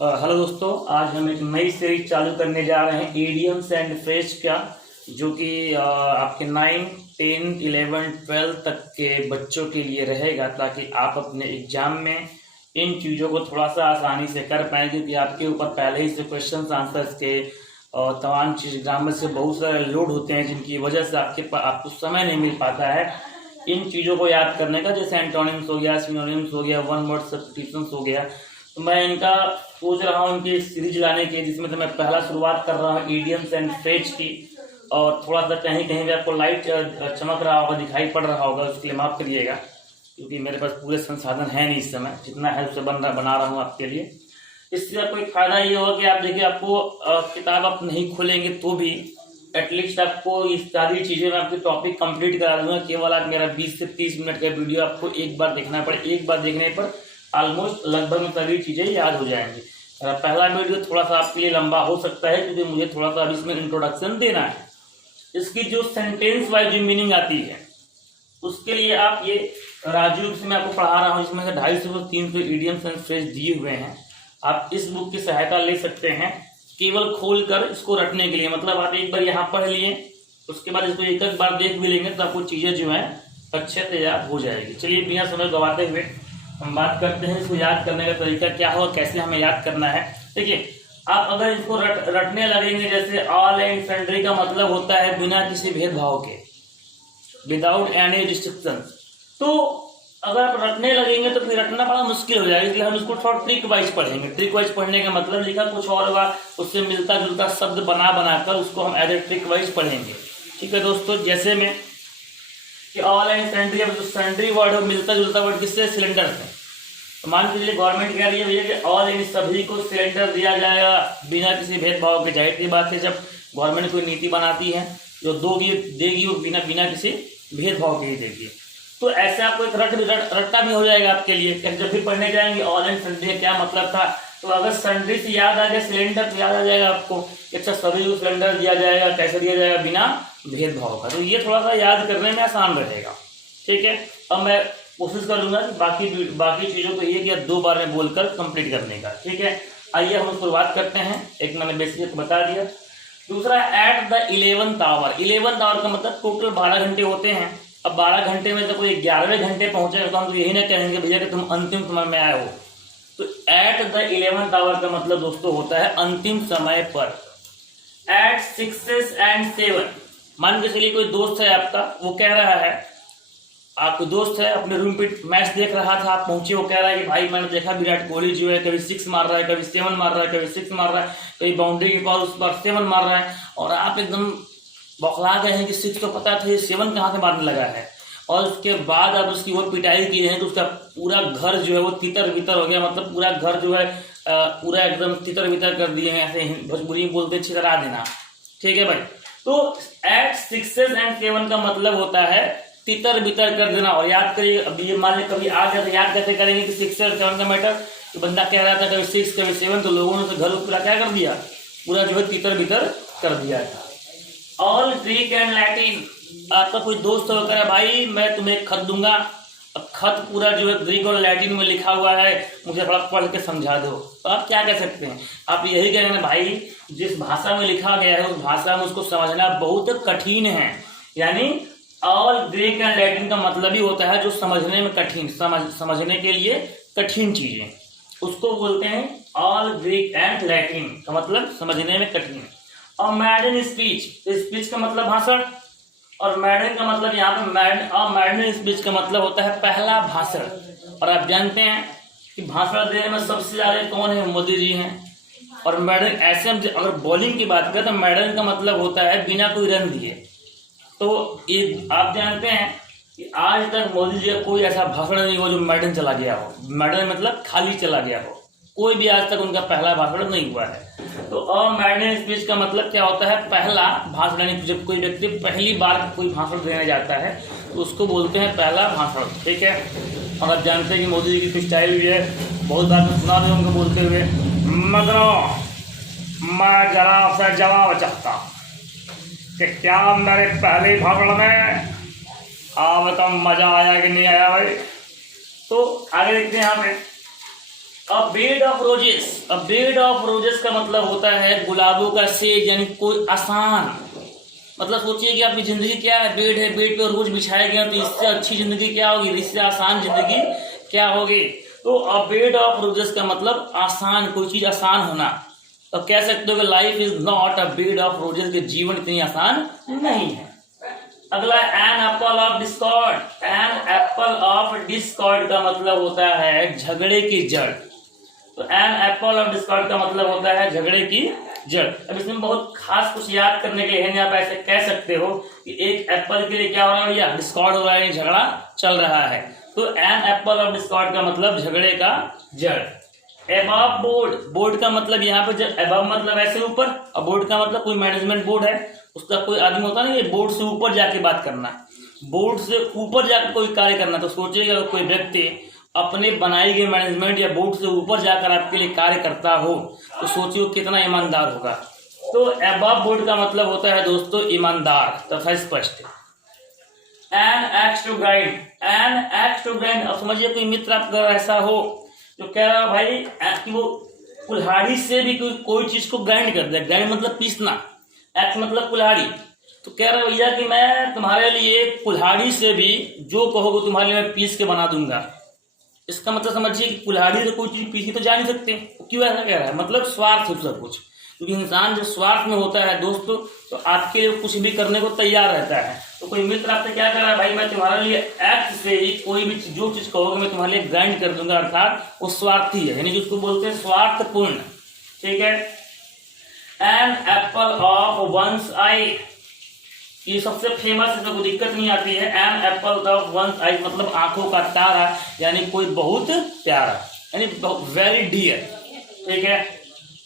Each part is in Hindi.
हेलो दोस्तों, आज हम एक नई सीरीज चालू करने जा रहे हैं इडियम्स एंड फ्रेज का, जो कि आपके 9, 10, 11, 12 तक के बच्चों के लिए रहेगा, ताकि आप अपने एग्जाम में इन चीज़ों को थोड़ा सा आसानी से कर पाएँ, क्योंकि आपके ऊपर पहले ही से क्वेश्चन आंसर्स के और तमाम चीज़ ग्रामर से बहुत सारे लोड होते हैं, जिनकी वजह से आपको समय नहीं मिल पाता है इन चीज़ों को याद करने का। जैसे एंटोनिम्स हो गया, सिनोनिम्स हो गया, वन वर्ड सब्स्टिट्यूशंस हो गया। तो मैं इनका सोच रहा हूँ इनकी सीरीज लाने की, जिसमें से मैं पहला शुरुआत कर रहा हूँ इडियम्स एंड फ्रेज की। और थोड़ा सा कहीं कहीं भी आपको लाइट चमक रहा होगा, दिखाई पड़ रहा होगा, उसके लिए माफ़ करिएगा, क्योंकि मेरे पास पूरे संसाधन है नहीं इस समय, जितना है उससे बना रहा हूँ आपके लिए। इससे आपको एक फ़ायदा ये होगा कि आप देखिए, आपको किताब आप नहीं खोलेंगे तो भी एटलीस्ट आपको इस सारी चीज़ें मैं आपकी टॉपिक कंप्लीट करा दूंगा। केवल आप मेरा 20 से 30 मिनट का वीडियो आपको एक बार देखना पड़े, एक बार देखने पर ऑलमोस्ट लगभग सारी चीज़ें याद हो जाएंगी। पहला वीडियो थोड़ा सा आपके लिए लंबा हो सकता है, क्योंकि मुझे थोड़ा सा अभी इसमें इंट्रोडक्शन देना है। इसकी जो सेंटेंस वाइज जो मीनिंग आती है, उसके लिए आप ये राजू से मैं आपको पढ़ा रहा हूँ, इसमें से 250 से 300 इडियम्स एंड फ्रेज दिए हुए हैं। आप इस बुक की सहायता ले सकते हैं, केवल खोलकर इसको रटने के लिए। मतलब आप एक बार यहाँ पढ़ लिए, उसके बाद इसको एक बार देख भी लेंगे तो आपको चीज़ें जो है अच्छे से याद हो जाएगी। चलिए बिना समय गवाते हुए हम बात करते हैं इसको याद करने का तरीका क्या हो, कैसे हमें याद करना है। देखिए, आप अगर इसको रटने लगेंगे, जैसे ऑल एंड सन्ड्री का मतलब होता है बिना किसी भेदभाव के, विदाउट एनी रिस्ट्रिक्शन। तो अगर आप रटने लगेंगे तो फिर रटना बड़ा मुश्किल हो जाएगा, इसलिए हम इसको थोड़ा ट्रिक वाइज पढ़ेंगे। ट्रिक वाइज पढ़ने का मतलब लिखा कुछ और होगा, उससे मिलता जुलता शब्द बनाकर उसको हम एज ए ट्रिक वाइज पढ़ेंगे। ठीक है दोस्तों, जैसे में कि ऑल एंड सन्ड्री, अब जो सन्ड्री वर्ड है मिलता जुलता वर्ड किससे? सिलेंडर से। तो मान के चलिए गवर्नमेंट कह रही है भैया कि ऑल एंड सभी को सिलेंडर दिया जाएगा बिना किसी भेदभाव के। जाहिर सी बात है, जब गवर्नमेंट कोई नीति बनाती है, जो देगी वो बिना किसी भेदभाव के ही देगी। तो ऐसे आपको एक रट्टा भी हो जाएगा आपके लिए, जब भी पढ़ने जाएंगे ऑल एंड सन्ड्री क्या मतलब था। तो अगर सन्ड्री से याद आ गया सिलेंडर, तो याद आ जाएगा आपको अच्छा सभी को सिलेंडर दिया जाएगा, कैसे दिया जाएगा? बिना भेदभाव का। तो ये थोड़ा सा याद करने में आसान रहेगा। ठीक है, अब मैं कोशिश करूंगा कि बाकी चीज़ों को एक या दो बार में बोलकर कंप्लीट करने का। ठीक है, आइए हम शुरुआत करते हैं। एक मैंने बेसिक बता दिया। दूसरा, at the 11th our. 11th our का मतलब टोटल 12 घंटे होते हैं। अब 12 घंटे में तो कोई 11वें घंटे पहुंचेगा, तो हम तो यही ना कहेंगे भैया कि तुम अंतिम समय में आए हो। तो एट द 11th आवर का मतलब दोस्तों होता है अंतिम समय पर। एट 6 and 7, मान के चलिए कोई दोस्त है आपका, वो कह रहा है, आपको दोस्त है अपने रूम पे मैच देख रहा था, आप पहुंचे, वो कह रहा है कि भाई मैंने देखा विराट कोहली जो है कभी 6 मार रहा है, कभी 7 मार रहा है, कभी 6 मार रहा है, कभी बाउंड्री के पास उस पर 7 मार रहा है, और आप एकदम बौखला गए हैं कि 6 तो पता था, ये 7 कहाँ से मारने लगा है। और उसके बाद अब उसकी वो पिटाई की है, तो उसका पूरा घर जो है वो तितर बितर हो गया। मतलब पूरा घर जो है पूरा एकदम तितर बितर कर दिए हैं, ऐसे भोजपुरी में बोलते छितरा देना। ठीक है भाई, तो एट 6 and 7 का मतलब होता है तितर बितर कर देना। और याद करिए, अब ये मान लीजिए कभी आ गया तो याद कैसे करेंगे कि 6 और 7 का मैटर। तो बंदा कह रहा था कभी 6 कभी 7, तो लोगों ने तो घर पूरा क्या कर दिया, पूरा जो है तितर बितर कर दिया था। ऑल ग्रीक एंड लैटिन, आपका कोई दोस्त होकर भाई मैं तुम्हें खत दूंगा, अब खत पूरा जो है ग्रीक और लैटिन में लिखा हुआ है, मुझे थोड़ा पढ़ के समझा दो। तो आप क्या कह सकते हैं? आप यही कहेंगे भाई जिस भाषा में लिखा गया है उस भाषा में उसको समझना बहुत कठिन है। यानी ऑल ग्रीक एंड लैटिन का मतलब ही होता है जो समझने में कठिन, समझने के लिए कठिन चीजें, उसको बोलते हैं ऑल ग्रीक एंड लैटिन का मतलब समझने में कठिन। और मैडन स्पीच, स्पीच का मतलब भाषण, और मैडन का मतलब यहाँ पे मैडन स्पीच का मतलब होता है पहला भाषण। और आप जानते हैं कि भाषण देने में सबसे ज्यादा कौन है? मोदी जी हैं। और मैडन ऐसे अगर बॉलिंग की बात करें तो मैडन का मतलब होता है बिना कोई रन दिए। तो ये आप जानते हैं कि आज तक मोदी जी का कोई ऐसा भाषण नहीं हुआ जो मैडन चला गया हो। मैडन मतलब खाली चला गया हो, कोई भी आज तक उनका पहला भाषण नहीं हुआ है। तो मैडन स्पीच का मतलब क्या होता है? पहला भाषण। यानी जब कोई व्यक्ति पहली बार कोई भाषण देने जाता है तो उसको बोलते हैं पहला भाषण। ठीक है, और आप जानते हैं कि मोदी जी की कुछ स्टाइल भी है, बहुत बार सुना भी उनको बोलते हुए, मतलब मैं जरा आपसे जवाब चाहता कि क्या मेरे पहले भाषण में आपका मजा आया कि नहीं आया भाई। तो आगे देखते हैं यहाँ पे a bed of roses, a bed of roses का मतलब होता है गुलाबों का सेज, यानी कोई आसान, मतलब सोचिए कि आपकी जिंदगी क्या है, बेड है, बेड पे रोज बिछाया गया, तो इससे अच्छी जिंदगी क्या होगी, इससे आसान जिंदगी क्या होगी। तो अ बेड ऑफ रोजेस का मतलब आसान, कोई चीज आसान होना। तो कह सकते हो कि life is not a bed of roses, के जीवन इतनी आसान नहीं है। अगला an apple of discord, an apple of discord का मतलब होता है झगड़े की जड़। तो एन एप्पल ऑफ डिस्कॉर्ड का मतलब होता है झगड़े की जड़। अब इसमें बहुत खास कुछ याद करने के लिए आप ऐसे कह सकते हो कि एक एप्पल के लिए क्या हो रहा है भैया, डिस्कॉर्ड हो रहा है, झगड़ा चल रहा है। तो एन एप्पल ऑफ डिस्कॉर्ड का मतलब झगड़े का जड़। एबव बोर्ड, बोर्ड का मतलब यहाँ पे जब एबव मतलब ऐसे ऊपर, और बोर्ड का मतलब कोई मैनेजमेंट बोर्ड है, उसका कोई आदमी होता है ना, ये बोर्ड से ऊपर जाके बात करना, बोर्ड से ऊपर जाकर कोई कार्य करना। तो सोचिएगा कोई व्यक्ति अपने बनाई गई मैनेजमेंट या बोर्ड से ऊपर जाकर आपके लिए कार्य करता हो, तो सोचिए कितना ईमानदार होगा। तो एबव बोर्ड का मतलब होता है दोस्तों ईमानदार तथा स्पष्ट। An axe to grind, an axe to grind. अब समझिए कोई मित्र आपका ऐसा हो जो कह रहा है भाई कि वो कुल्हाड़ी से भी कोई चीज को ग्राइंड कर दे, ग्राइंड मतलब पीसना, एक्स मतलब कुल्हाड़ी। तो कह रहा है भैया कि मैं तुम्हारे लिए कुल्हाड़ी से भी जो कहोगे तुम्हारे लिए मैं पीस के बना दूंगा। इसका मतलब समझिए कि कुल्हाड़ी से कोई चीज पीसी तो जा नहीं सकते। क्यों ऐसा कह रहा है, मतलब स्वार्थ है सब कुछ, क्योंकि इंसान जब स्वार्थ में होता है दोस्तों तो आपके लिए कुछ भी करने को तैयार रहता है। तो कोई मित्र आपसे क्या कर रहा है, भाई मैं तुम्हारे लिए एक्ट से ही कोई भी जो चीज कहोगे मैं तुम्हारे लिए ग्राइंड कर दूंगा, अर्थात वो स्वार्थी है, यानी कि उसको बोलते हैं स्वार्थपूर्ण। ठीक है। An apple of one's eye, ये सबसे फेमस, इसमें कोई दिक्कत नहीं आती है। An apple of one's eye मतलब आंखों का तारा, यानी कोई बहुत प्यारा, यानी वेरी डियर। ठीक है।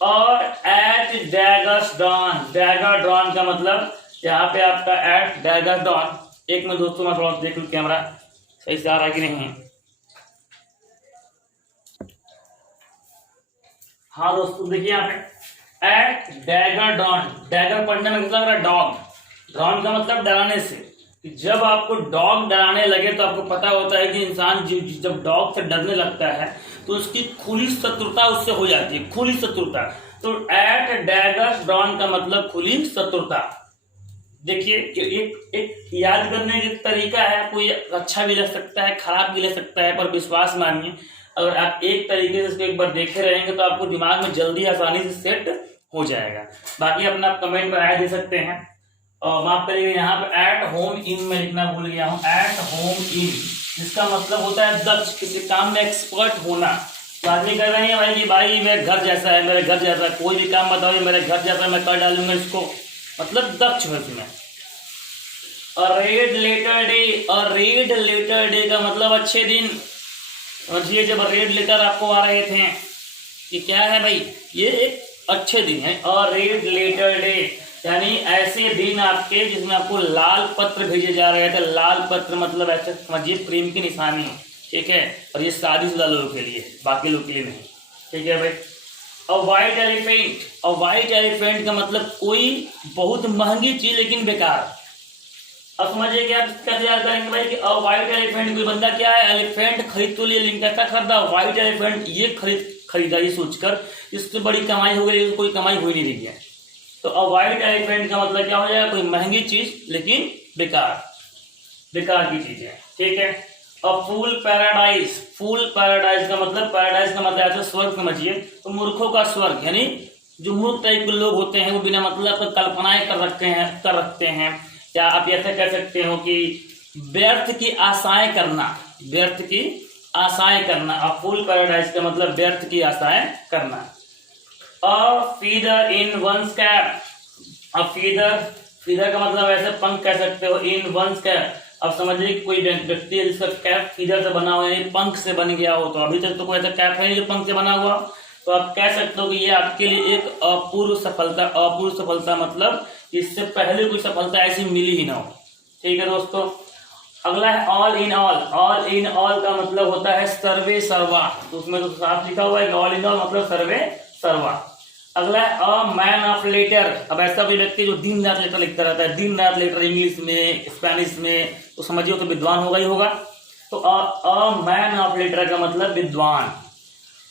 और at daggers drawn, dagger drawn का मतलब यहाँ पे आपका एट डैगर डॉन। एक में दोस्तों मैं थोड़ा देख लूं कैमरा सही से आ रहा है कि नहीं। हाँ दोस्तों देखिए यहाँ पे एट डैगर डॉन, डैगर पढ़ने में मतलब डॉग, डॉन का मतलब डराने से। कि जब आपको डॉग डराने लगे तो आपको पता होता है कि इंसान जब डॉग से डरने लगता है तो उसकी खुली शत्रुता उससे हो जाती है, खुली शत्रुता। तो एट डैगर्स डॉन का मतलब खुली शत्रुता। देखिए एक याद करने का तरीका है, कोई अच्छा भी लग सकता है खराब भी लग सकता है, पर विश्वास मानिए अगर आप एक तरीके से इसको एक बार देखे रहेंगे तो आपको दिमाग में जल्दी आसानी से सेट हो जाएगा। बाकी अपना कमेंट में राय दे सकते हैं। और माफ करिएगा यहाँ पे एट होम इन में लिखना भूल गया हूँ, एट होम इन, जिसका मतलब होता है दक्ष, किसी काम में एक्सपर्ट होना। तो आदमी कह रहे हैं भाई कि भाई मेरे घर जैसा है, मेरे घर जैसा, कोई भी काम बताओ मेरे घर जैसा, मैं कर डालूंगा इसको, मतलब दक्ष हो इसमें। और रेड लेटर डे, और रेड लेटर डे का मतलब अच्छे दिन। समझिए जब रेड लेटर आपको आ रहे थे कि क्या है भाई, ये एक अच्छे दिन है। और रेड लेटर डे यानी ऐसे दिन आपके जिसमें आपको लाल पत्र भेजे जा रहे थे। लाल पत्र मतलब ऐसे समझिए प्रेम की निशानी। ठीक है। और ये शादीशुदा लोगों के लिए, बाकी लोग के लिए नहीं। ठीक है भाई। और व्हाइट एलिफेंट, और व्हाइट एलिफेंट का मतलब कोई बहुत महंगी चीज लेकिन बेकार। अब समझिए कि आप कैसे याद करेंगे भाई कि व्हाइट एलिफेंट, कोई बंदा क्या है एलिफेंट खरीद तो लिए लेकिन कैसा खरीदा, व्हाइट एलिफेंट ये खरीदा ये सोचकर इससे बड़ी कमाई हो गई, कोई कमाई हो ही नहीं रही है। तो व्हाइट एलिफेंट का मतलब क्या हो जाएगा, कोई महंगी चीज लेकिन बेकार, बेकार की चीज है। ठीक है। और फूल पैराडाइज, फूल पैराडाइज का मतलब, पैराडाइज का मतलब ऐसे स्वर्ग समझिए, तो मूर्खों का स्वर्ग, यानी जो मूर्ख टाइप के लोग होते हैं वो बिना मतलब का कल्पनाएं कर रखते हैं। या आप ऐसे कह सकते हो कि व्यर्थ की आशाएं करना, व्यर्थ की आशाएं करना। और फूल पैराडाइज का मतलब व्यर्थ की आशाएं करना। अ फीदर इन वंस कैप, अब फीदर का मतलब ऐसे पंख कह सकते हो, इन वंस कैप। अब समझिए कि कोई व्यक्ति है जिसका कैप फीदर से बना हुआ है, पंख से बन गया हो, तो अभी तक तो कोई ऐसा कैप है नहीं जो पंख से बना हुआ, तो आप कह सकते हो कि ये आपके लिए एक अपूर्व सफलता। अपूर्व सफलता मतलब इससे पहले कोई सफलता ऐसी मिली ही ना हो। ठीक है दोस्तों। अगला है all in all, all in all का मतलब होता है सर्वे सर्वा। तो उसमें तो साफ लिखा हुआ है कि ऑल इन ऑल मतलब सर्वे सर्वा। अगला है अ मैन ऑफ लेटर। अब ऐसा कोई व्यक्ति जो दिन रात लेटर लिखता रहता है, दिन रात लेटर, इंग्लिश में स्पेनिश में, तो समझिए तो विद्वान होगा ही होगा। तो अ मैन ऑफ लेटर का मतलब विद्वान।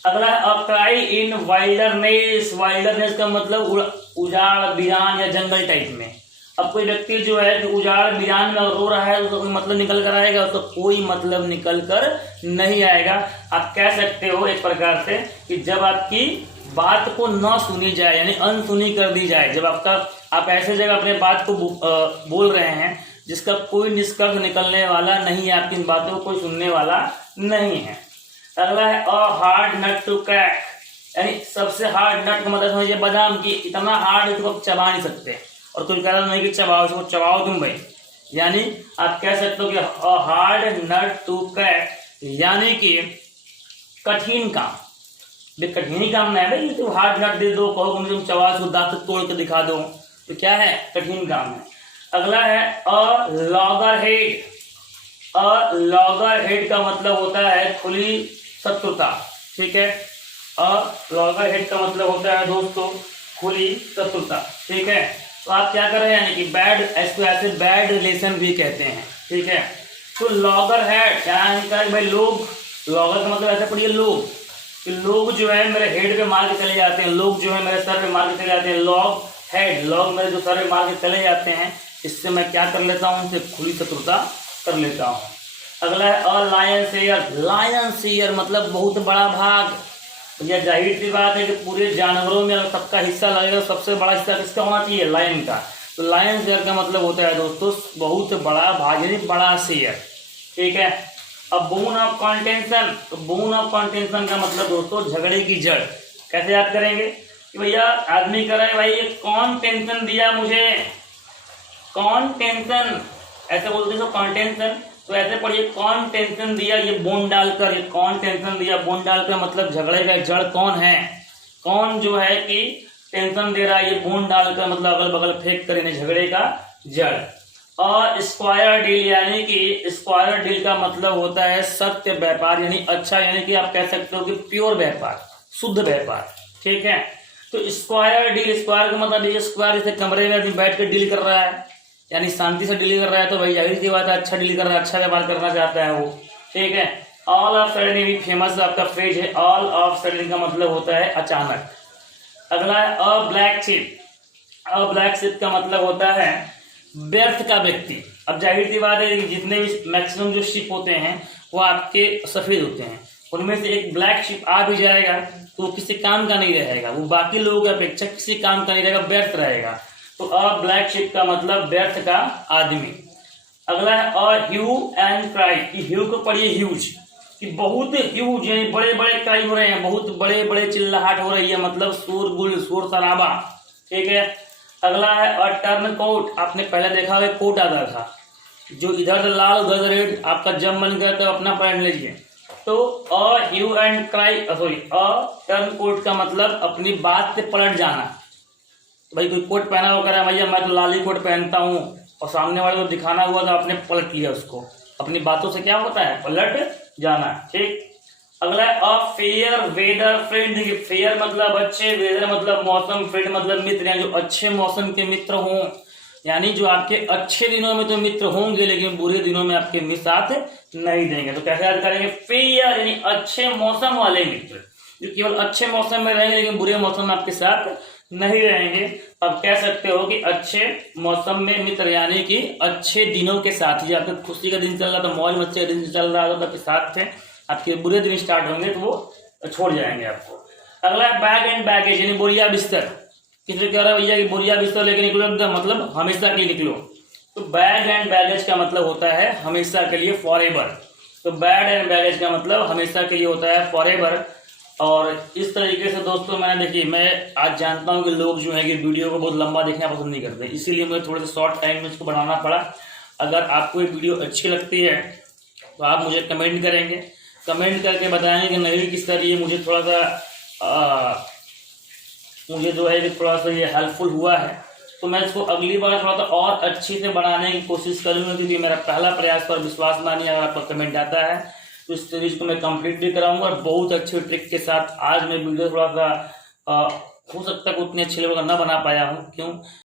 अगला a cry in wilderness. Wilderness का मतलब उजाड़ वीरान या जंगल टाइप में। अब कोई व्यक्ति जो है जो उजाड़ वीरान में रो रहा है उसका कोई मतलब निकल कर आएगा? उसका कोई मतलब निकल कर नहीं आएगा। आप कह सकते हो एक प्रकार से कि जब आपकी बात को न सुनी जाए यानी अनसुनी कर दी जाए, जब आप ऐसे जगह अपने बात को बोल रहे हैं जिसका कोई निष्कर्ष निकलने वाला नहीं है, आपकी इन बातों को कोई सुनने वाला नहीं है। अगला है a hard nut to crack, यानी सबसे हार्ड नट का मतलब समझिए बादाम की, इतना हार्ड इसको आप चबा नहीं सकते और कोई कह रहा नहीं कि चबाओ, इसको चबाओ तुम भाई। यानी आप कह सकते हो कि a hard nut to crack यानी कि कठिन काम। कठिन काम नहीं है भाई, तुम हार्ड नट दे दो, कहो मुझे तुम चबा उसको दांत तोड़ के दिखा दो, तो क्या है? कठिन काम है। अगला है अ लॉगर हेड। अ लॉगर हेड का मतलब होता है खुली शत्रुता, ठीक है। अ लॉगर हेड का मतलब होता है दोस्तों खुली शत्रुता, ठीक है। तो आप क्या कर रहे हैं यानी कि बैड, इसको ऐसे बैड रिलेशन भी कहते हैं, ठीक है। तो लॉगर हेड यानी भाई लोग, लॉगर का मतलब ऐसे पढ़िए लोग, कि लोग जो है मेरे हेड पे मार के चले जाते हैं, लोग जो है मेरे सर पे मार के चले जाते हैं। लॉग हेड, लॉग मेरे जो सर पे मार के चले जाते हैं, इससे मैं क्या कर लेता हूँ? उनसे खुली शत्रुता कर लेता हूँ। अगला है a lion share. Lion share मतलब बहुत बड़ा भाग। यह जाहिर सी बात है कि पूरे जानवरों में सबका हिस्सा लगेगा, सबसे बड़ा हिस्सा किसका होना चाहिए? लायन का। तो लायन शेयर का मतलब होता है दोस्तों बहुत बड़ा भाग यानी बड़ा शेयर, ठीक है। अब बोन ऑफ कॉन्टेंशन, तो बोन ऑफ कॉन्टेंशन का मतलब दोस्तों झगड़े की जड़। कैसे याद करेंगे कि भैया आदमी कह रहा है भाई ये कौन टेंशन दिया मुझे, कौन टेंशन, ऐसे बोलते हैं कॉन्टेंशन। तो ऐसे पढ़िए कौन टेंशन दिया, ये बोन डालकर, ये कौन टेंशन दिया बोन डालकर मतलब झगड़े का जड़ कौन है, कौन जो है कि टेंशन दे रहा है, ये बोन डालकर मतलब अगल बगल फेंक कर इन्हें झगड़े का जड़। और स्क्वायर डील यानी कि स्क्वायर डील का मतलब होता है सत्य व्यापार यानी अच्छा, यानी कि आप कह सकते हो कि प्योर व्यापार, शुद्ध व्यापार, ठीक है। तो स्क्वायर डील, स्क्वायर का मतलब ये स्क्वायर जैसे कमरे में बैठ कर डील कर रहा है यानी शांति से डील कर रहा है, तो भाई जाहिर सी बात है अच्छा डील कर रहा है, अच्छा व्यापार करना चाहता है वो, ठीक है। ऑल ऑफ सडन भी फेमस आपका फ्रेज है, ऑल ऑफ सडन का मतलब होता है अचानक। अगला है अ ब्लैक शिप। अ ब्लैक शिप का मतलब होता है व्यर्थ का व्यक्ति। अब जाहिर सी बात है जितने भी मैक्सिमम जो शिप होते हैं वो आपके सफेद होते हैं, उनमें से एक ब्लैक शिप आ भी जाएगा तो किसी काम का नहीं रहेगा, वो बाकी लोगों की अपेक्षा किसी काम का नहीं रहेगा, व्यर्थ रहेगा। तो अ ब्लैक शिप का मतलब व्यर्थ का आदमी। अगला है अ ह्यू एंड क्राई। ह्यू को पढ़िए ह्यूज, कि बहुत ह्यूज यानी बड़े बड़े क्राई हो रहे हैं, बहुत बड़े बड़े चिल्लाहट हो रही है, मतलब शोरगुल शोर शराबा, ठीक है। अगला है अ टर्न कोट। आपने पहले देखा हुआ कोट आता था जो इधर लाल उधर रेड, आपका जब मन करे तो अपना पहन लीजिए। तो a hue and cry sorry a turncoat का मतलब अपनी बात से पलट जाना। भाई कोई कोट पहना हुआ कह रहा है भैया मैं तो लाली कोट पहनता हूँ और सामने वाले को दिखाना हुआ तो आपने पलट लिया उसको, अपनी बातों से क्या होता है? पलट जाना, ठीक। अगला है अ फेयर वेदर फ्रेंड। देखिए फेयर मतलब अच्छे, वेदर मतलब मौसम, फ्रेंड मतलब मित्र, यानी जो अच्छे मौसम के मित्र हों, यानी जो आपके अच्छे दिनों में तो मित्र होंगे लेकिन बुरे दिनों में आपके साथ नहीं देंगे। तो कैसे याद करेंगे? फेयर यानी अच्छे मौसम वाले मित्र जो केवल अच्छे मौसम में रहेंगे लेकिन बुरे मौसम में आपके साथ नहीं रहेंगे। अब कह सकते हो कि अच्छे मौसम में मित्र यानी कि अच्छे दिनों के साथ ही, आपके खुशी का दिन चल रहा था, मौज मस्ती का दिन चल रहा था, आपके साथ थे, आपके बुरे दिन स्टार्ट होंगे तो वो छोड़ जाएंगे आपको। अगला है बैग एंड बैगेज यानी बोरिया बिस्तर। किसी कह रहा है भैया कि बोरिया बिस्तर लेके निकलो मतलब हमेशा के लिए निकलो, तो बैग एंड बैगेज का मतलब होता है हमेशा के लिए, फॉरएवर। तो बैग एंड बैगेज का मतलब हमेशा के लिए होता है फॉरएवर। और इस तरीके से दोस्तों मैंने देखिए, मैं आज जानता हूं कि लोग जो है कि वीडियो को बहुत लंबा देखना पसंद नहीं करते, इसीलिए मुझे थोड़े से शॉर्ट टाइम में इसको बनाना पड़ा। अगर आपको ये वीडियो अच्छी लगती है तो आप मुझे कमेंट करेंगे, कमेंट करके बताएंगे कि नहीं किस तरह मुझे थोड़ा सा मुझे जो है कि थोड़ा सा ये हेल्पफुल हुआ है, तो मैं इसको अगली बार थोड़ा सा और अच्छे से बनाने की कोशिश करूँगा, क्योंकि मेरा पहला प्रयास पर विश्वास मानिए। अगर आपका कमेंट आता है तो इस सीरीज को मैं कंप्लीट भी कराऊंगा और बहुत अच्छे ट्रिक के साथ। आज मैं वीडियो थोड़ा सा हो सकता है उतने अच्छे लेवल का ना बना पाया हूँ, क्यों?